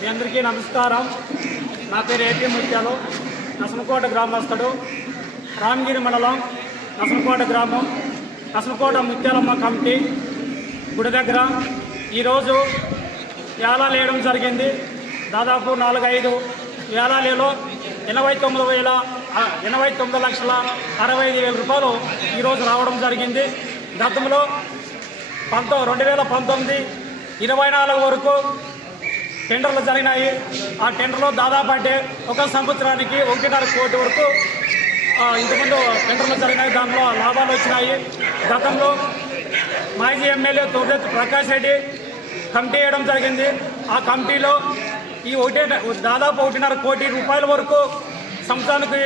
మీ అందరికీ నమస్కారం. నా పేరు ఏపీ ముత్యాలు. నసనకోట గ్రామస్తుడు రామగిరి మండలం నసనకోట గ్రామం. నసనకోట ముత్యాలమ్మ కమిటీ గుడి దగ్గర ఈరోజు వేలాలు వేయడం జరిగింది. దాదాపు నాలుగైదు వేలాలలో ఎనభై తొమ్మిది వేల ఎనభై తొమ్మిది లక్షల అరవై ఐదు వేల రూపాయలు ఈరోజు రావడం జరిగింది. గతంలో పంతొ రెండు వేల పంతొమ్మిది ఇరవై నాలుగు వరకు టెండర్లు జరిగినాయి. ఆ టెండర్లో దాదాపు అంటే ఒక సంవత్సరానికి ఒకటిన్నర కోటి వరకు ఇంతకుముందు టెండర్లు జరిగినాయి. దాంట్లో లాభాలు వచ్చినాయి. గతంలో మాజీ ఎమ్మెల్యే తొర్రెత్తి ప్రకాష్ రెడ్డి కమిటీ వేయడం జరిగింది. ఆ కమిటీలో ఈ ఒకటి దాదాపు ఒకటిన్నర కోటి రూపాయల వరకు సంవత్సరానికి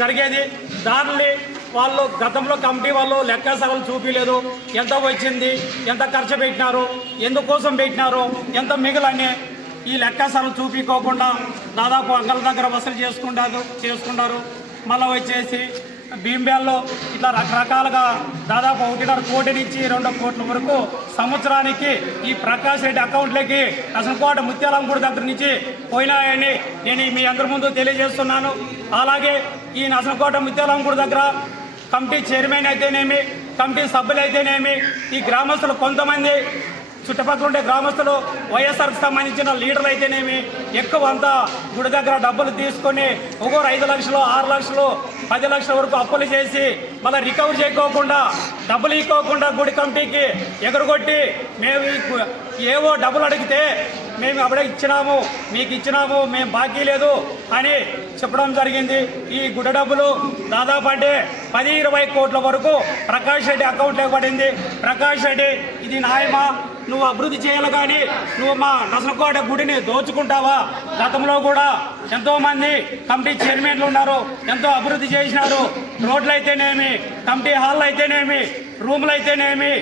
జరిగేది. దానిని వాళ్ళు గతంలో కమిటీ వాళ్ళు లెక్క సగలు చూపించలేదు. ఎంత వచ్చింది ఎంత ఖర్చు పెట్టినారు ఎందుకోసం పెట్టినారు ఎంత మిగులని ఈ లెక్క సగలు చూపించుకోకుండా దాదాపు అంగల దగ్గర వసూలు చేసుకుంటారు చేసుకుంటారు. మళ్ళీ వచ్చేసి భీంబ్యాల్లో ఇట్లా రకరకాలుగా దాదాపు ఒకటిన్నర కోటి నుంచి రెండు కోట్ల వరకు సంవత్సరానికి ఈ ప్రకాష్ రెడ్డి అకౌంట్లకి అసలుకోట ముత్యాలంపూడి దగ్గర నుంచి పోయినాయని నేను మీ అందరి ముందు తెలియజేస్తున్నాను. అలాగే ఈ నసనకోట ముత్యాలంపూడి దగ్గర కమిటీ చైర్మన్ అయితేనేమి కమిటీ సభ్యులు అయితేనేమి ఈ గ్రామస్తులు కొంతమంది చుట్టుపక్కల ఉండే గ్రామస్తులు వైఎస్ఆర్కి సంబంధించిన లీడర్లు అయితేనేమి ఎక్కువ అంతా గుడి దగ్గర డబ్బులు తీసుకొని ఒక్కొరు ఐదు లక్షలు ఆరు లక్షలు పది లక్షల వరకు అప్పులు చేసి మళ్ళీ రికవర్ చేయకోకుండా డబ్బులు ఇక్కోకుండా గుడి కమిటీకి ఎగరగొట్టి మేము ఏవో డబ్బులు అడిగితే మేము అప్పుడే ఇచ్చినాము మీకు ఇచ్చినాము మేము బాకీ లేదు అని చెప్పడం జరిగింది. ఈ గుడ్డ డబ్బులు దాదాపు అంటే పది ఇరవై కోట్ల వరకు ప్రకాష్ రెడ్డి అకౌంట్లో పడింది ప్రకాష్ రెడ్డి ఇది న్యాయమా? నువ్వు అభివృద్ధి చేయాలి కానీ నువ్వు మా నసలకోట గుడిని దోచుకుంటావా? గతంలో కూడా ఎంతోమంది కమిటీ చైర్మన్లు ఉన్నారు ఎంతో అభివృద్ధి చేసినారు. రోడ్లు అయితేనేమి కమిటీ హాల్ అయితేనేమి రూములు అయితేనేమి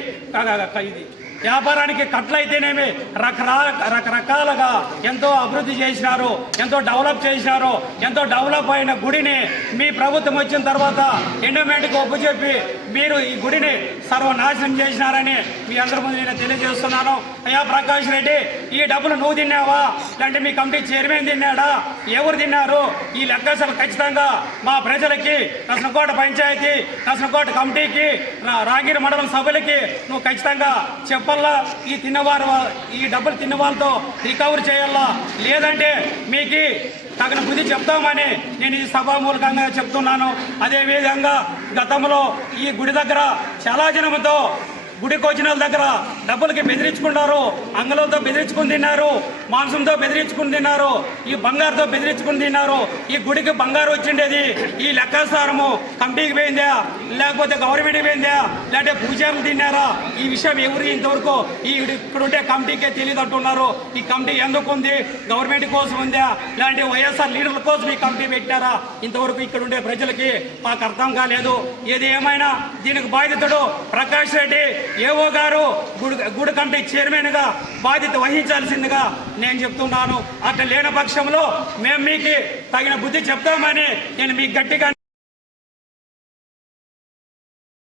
ఇది వ్యాపారానికి కట్లయితేనేమి రకరకాల రకరకాలుగా ఎంతో అభివృద్ధి చేసినారు ఎంతో డెవలప్ చేసినారు ఎంతో డెవలప్ అయిన గుడిని మీ ప్రభుత్వం వచ్చిన తర్వాత ఎండోమెంట్కి ఒప్పు చెప్పి మీరు ఈ గుడిని సర్వనాశనం చేసినారని మీ అందరి ముందు నేను తెలియజేస్తున్నాను. అయ్యా ప్రకాష్ రెడ్డి ఈ డబ్బులు నువ్వు తిన్నావా? లేదంటే మీ కమిటీ చైర్మన్ తిన్నాడా? ఎవరు తిన్నారు? ఈ లెక్కసలు ఖచ్చితంగా మా ప్రజలకి నసనకోట పంచాయతీ నసనకోట కమిటీకి రాగిరి మండలం సభలకి నువ్వు ఖచ్చితంగా చెప్పాలా. ఈ తిన్నవారు ఈ డబ్బులు తిన్న వాళ్ళతో రికవర్ చేయాలా? లేదంటే మీకు తగిన బుద్ధి చెప్తామని నేను ఈ సభామూలకంగా చెప్తున్నాను. అదేవిధంగా గతంలో ఈ గుడి దగ్గర చాలా జనంతో గుడికి వచ్చిన వాళ్ళ దగ్గర డబ్బులకి బెదిరించుకున్నారు అంగళంతో బెదిరించుకుని తిన్నారు మాంసంతో బెదిరించుకుని తిన్నారు ఈ బంగారుతో బెదిరించుకుని తిన్నారు ఈ గుడికి బంగారు వచ్చిండేది ఈ లెక్కాసారము కమిటీకి పోయిందా లేకపోతే గవర్నమెంట్కి పోయిందా లేకపోతే పూజారులు తిన్నారా? ఈ విషయం ఎవరు ఇంతవరకు ఈ ఇక్కడ కమిటీకే తెలియదు అంటున్నారు. ఈ కమిటీ ఎందుకు ఉంది? గవర్నమెంట్ కోసం ఉందా? లేదంటే వైఎస్ఆర్ లీడర్ల కోసం ఈ కమిటీ పెట్టారా? ఇంతవరకు ఇక్కడ ఉండే ప్రజలకి మాకు అర్థం కాలేదు. ఏది ఏమైనా దీనికి బాధితుడు ప్రకాష్ రెడ్డి ఏవో గారు గుడి గుడి కమిటీ చైర్మన్గా బాధ్యత వహించాల్సిందిగా నేను చెప్తున్నాను. అట్లా లేని పక్షంలో మేము మీకు తగిన బుద్ధి చెప్తామని నేను మీకు గట్టిగా